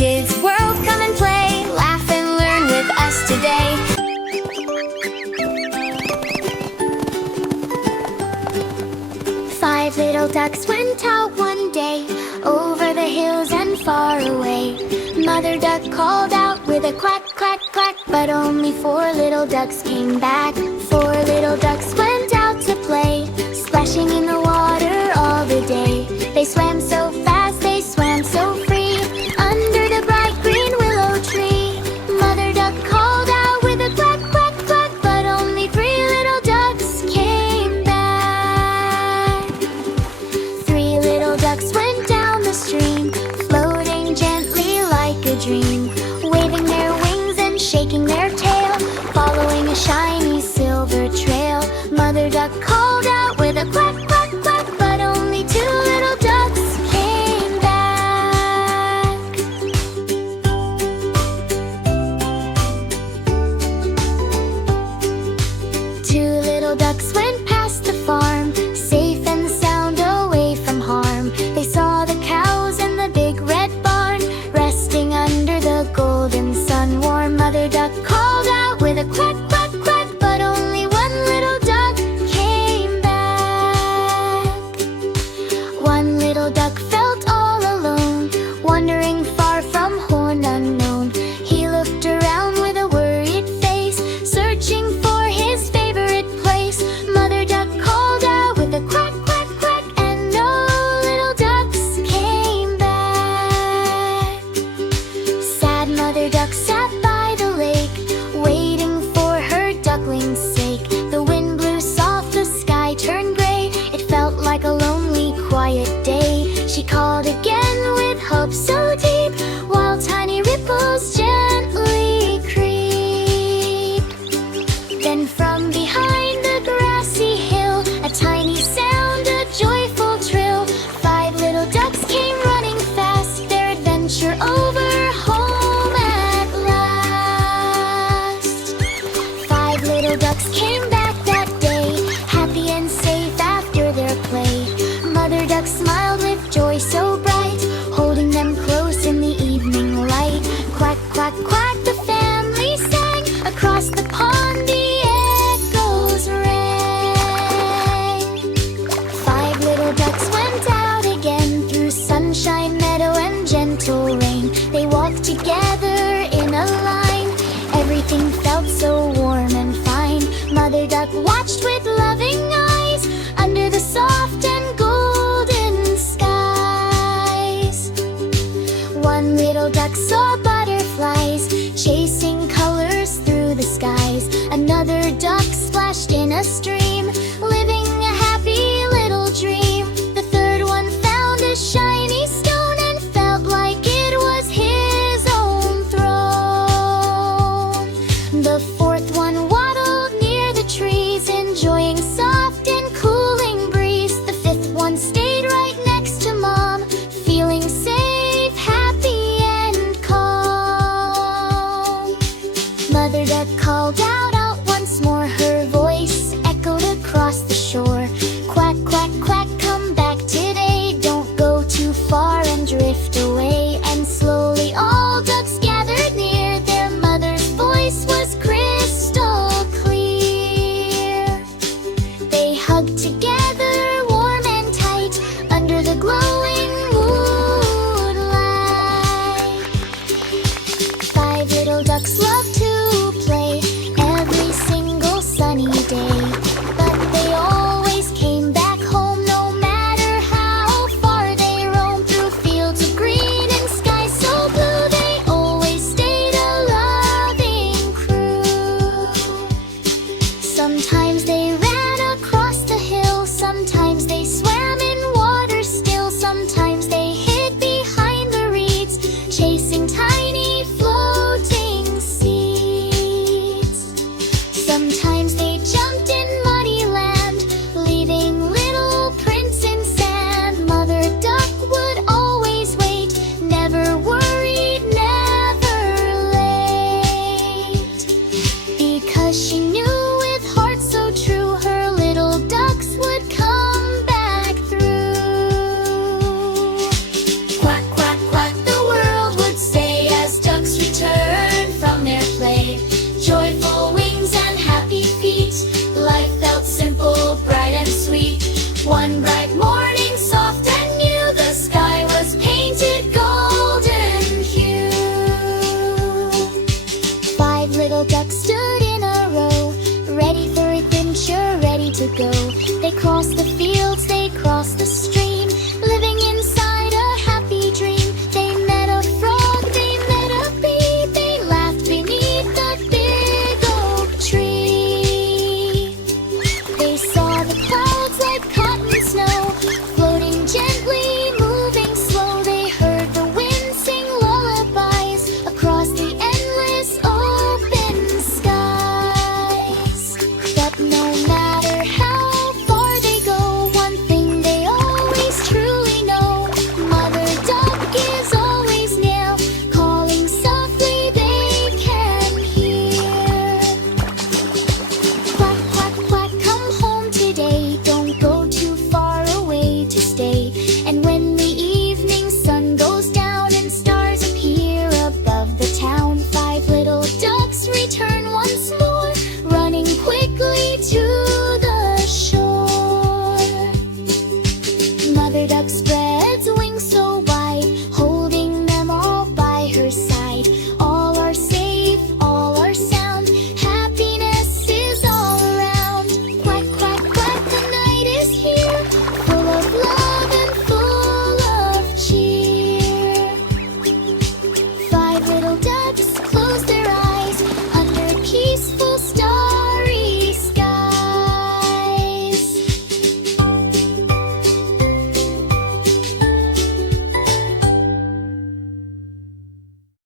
Kids World, come and play, laugh and learn with us today. Five little ducks went out one day, over the hills and far away. Mother duck called out with a quack, quack, quack, but only four little ducks came back. Four little ducks went out to play, splashing in the water all the day. They swam so fast, they swam so free, under the bright green willow tree. Mother duck called out with a quack, quack, quack, but only three little ducks came back. Three little ducks went down the stream, floating gently like a dream, waving their wings and shaking their tail, following a shiny silver trail. Mother duck called out with a quack, quack, quack, but only two little ducks came back. Two little ducks went past the farm, safe and sound away from harm. They saw the cows in the big red barn, resting under the golden sun warm. Mother duck called out with a quack, quack, quack, but only one little duck came back. One little duck felt all alone, wandering far from home unknown. He looked around with a worried face, searching for his favorite place. Mother duck called out with a quack, quack, quack, and no little ducks came back. Sad mother duck sat by the lake, waiting for her duckling's sake. The wind blew soft, the sky turned gray. It felt like a lonely, quiet day. She called again with hope so deep, while tiny ripples gently creep. Then from behind the grassy hill, a tiny sound, a joyful trill. Five little ducks came running fast, their adventure over, home at last. Five little ducks came back that day, happy and safe after their play. Mother duck smiled with joy so bright, holding them close in the evening light. Quack, quack, quack, the family sang, across the pond the echoes rang. Five little ducks went out again, through sunshine, meadow, and gentle rain. They walked together in a line, everything felt so warm and fine. Mother duck watched with loving eyes, under the soft and golden skies. One little duck saw butterflies, chasing colors through the skies. Another duck splashed in a stream, living a happy little dream. The third one found a shiny stone, and felt like it was his own throne. The fourth one waddled near the trees, enjoying soft and cooling breeze. The fifth one stayed right next to Mom, feeling safe, happy, and calm. Mother duck called out once more, her voice echoed across the shore. Quack, quack, quack, come back today, don't go too far and drift away. And slowly all ducks gathered near, their mother's voice was crystal clear. They hugged together, warm and tight, under the glowing moonlight. Five little ducks love to play every single sunny day, but they always came back home, no matter how far they roamed. Through fields of green and skies so blue, they always stayed a loving crew. Sometimes they ran across the hill, sometimes they swam in water still, sometimes they hid behind the reeds, chasing time